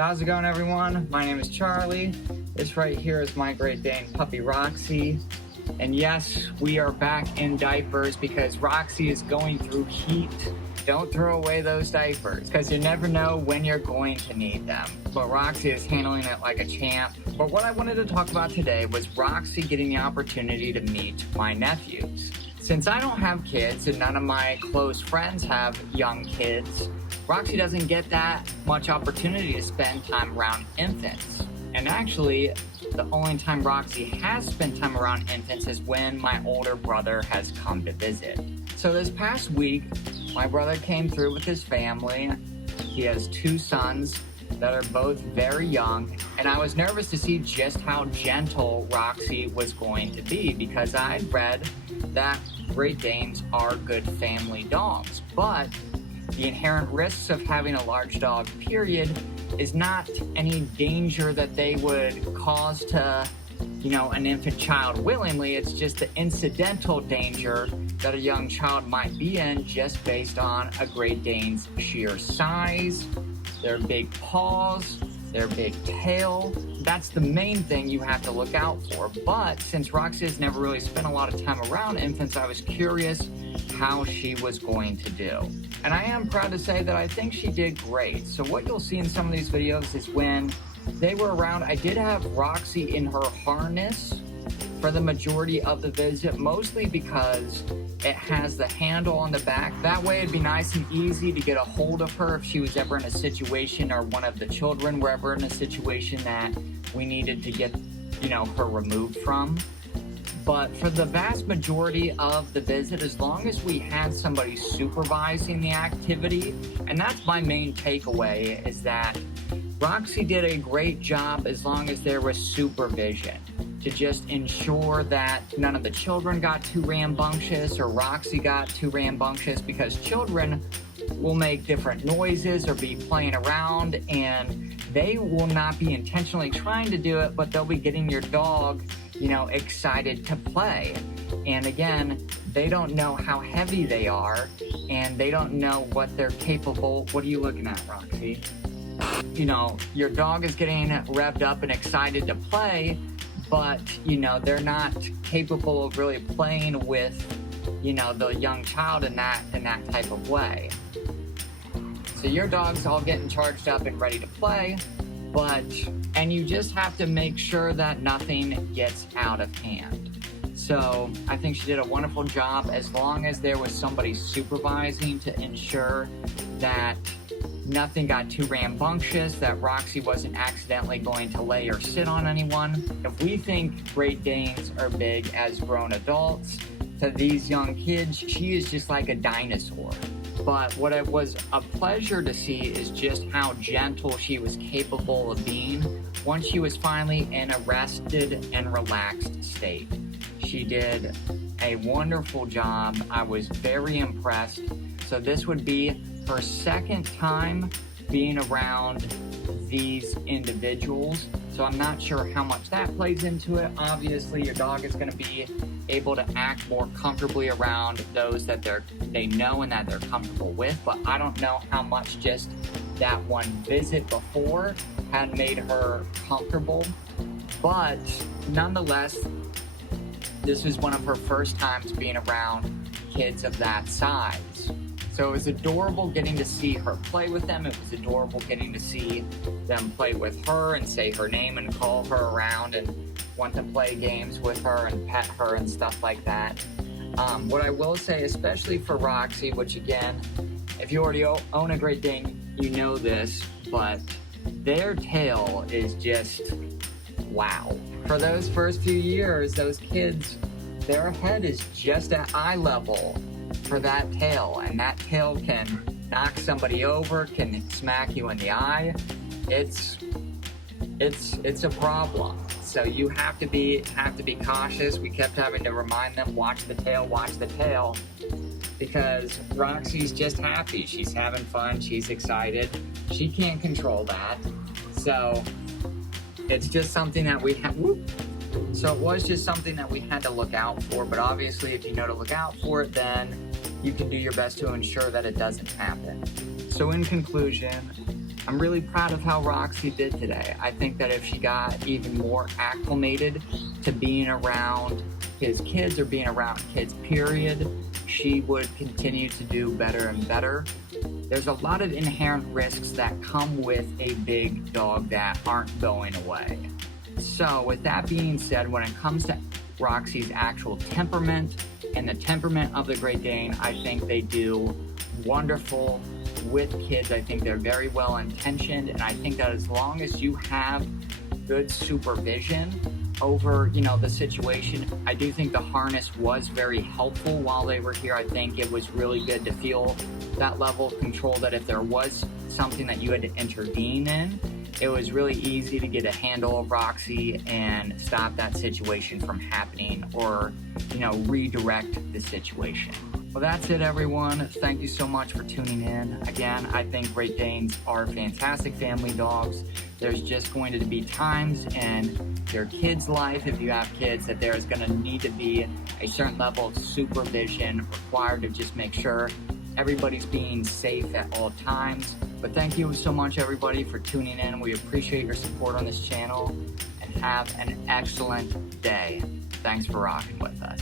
So how's it going, everyone? My name is Charlie. This right here is my Great Dane puppy, Roxy. And yes, we are back in diapers because Roxy is going through heat. Don't throw away those diapers because you never know when you're going to need them. But Roxy is handling it like a champ. But what I wanted to talk about today was Roxy getting the opportunity to meet my nephews. Since I don't have kids and none of my close friends have young kids, Roxy doesn't get that much opportunity to spend time around infants. And actually, the only time Roxy has spent time around infants is when my older brother has come to visit. So this past week, my brother came through with his family. He has two sons that are both very young, and I was nervous to see just how gentle Roxy was going to be because I'd read that Great Danes are good family dogs, but the inherent risks of having a large dog, period, is not any danger that they would cause to, an infant child willingly. It's just the incidental danger that a young child might be in just based on a Great Dane's sheer size, their big paws, their big tail. That's the main thing you have to look out for. But since Roxy has never really spent a lot of time around infants, I was curious how she was going to do. And I am proud to say that I think she did great. So what you'll see in some of these videos is when they were around, I did have Roxy in her harness for the majority of the visit, mostly because it has the handle on the back. That way it'd be nice and easy to get a hold of her if she was ever in a situation, or one of the children were ever in a situation that we needed to get, her removed from. But for the vast majority of the visit, as long as we had somebody supervising the activity, and that's my main takeaway, is that Roxy did a great job as long as there was supervision to just ensure that none of the children got too rambunctious or Roxy got too rambunctious, because children will make different noises or be playing around and they will not be intentionally trying to do it, but they'll be getting your dog excited to play. And again, they don't know how heavy they are and they don't know what they're capable. What are you looking at, Roxy? Your dog is getting revved up and excited to play, but they're not capable of really playing with the young child in that type of way. So your dog's all getting charged up and ready to play, and you just have to make sure that nothing gets out of hand. So I think she did a wonderful job as long as there was somebody supervising to ensure that nothing got too rambunctious, that Roxy wasn't accidentally going to lay or sit on anyone. If we think Great Danes are big as grown adults, to these young kids, she is just like a dinosaur. But what it was a pleasure to see is just how gentle she was capable of being once she was finally in a rested and relaxed state. She did a wonderful job. I was very impressed. So this would be her second time being around these individuals. So I'm not sure how much that plays into it. Obviously, your dog is going to be able to act more comfortably around those that they know and that they're comfortable with, but I don't know how much just that one visit before had made her comfortable. But nonetheless, this was one of her first times being around kids of that size. So it was adorable getting to see her play with them. It was adorable getting to see them play with her and say her name and call her around and want to play games with her and pet her and stuff like that. What I will say, especially for Roxy, which again, if you already own a Great Dane, you know this, but their tail is just wow. For those first few years, those kids, their head is just at eye level for that tail, and that tail can knock somebody over, can smack you in the eye. It's a problem. So you have to be cautious. We kept having to remind them, watch the tail, because Roxy's just happy. She's having fun, she's excited. She can't control that. So it's just something that we have. So it was just something that we had to look out for, but obviously if you know to look out for it, then you can do your best to ensure that it doesn't happen. So in conclusion, I'm really proud of how Roxy did today. I think that if she got even more acclimated to being around his kids or being around kids, period, she would continue to do better and better. There's a lot of inherent risks that come with a big dog that aren't going away. So with that being said, when it comes to Roxy's actual temperament and the temperament of the Great Dane, I think they do wonderful with kids. I think they're very well intentioned, and I think that as long as you have good supervision over, the situation, I do think the harness was very helpful while they were here. I think it was really good to feel that level of control, that if there was something that you had to intervene in, it was really easy to get a handle of Roxy and stop that situation from happening, or, redirect the situation. Well, that's it, everyone. Thank you so much for tuning in. Again, I think Great Danes are fantastic family dogs. There's just going to be times in your kid's life, if you have kids, that there's going to need to be a certain level of supervision required to just make sure everybody's being safe at all times. But thank you so much, everybody, for tuning in. We appreciate your support on this channel, and have an excellent day. Thanks for rocking with us.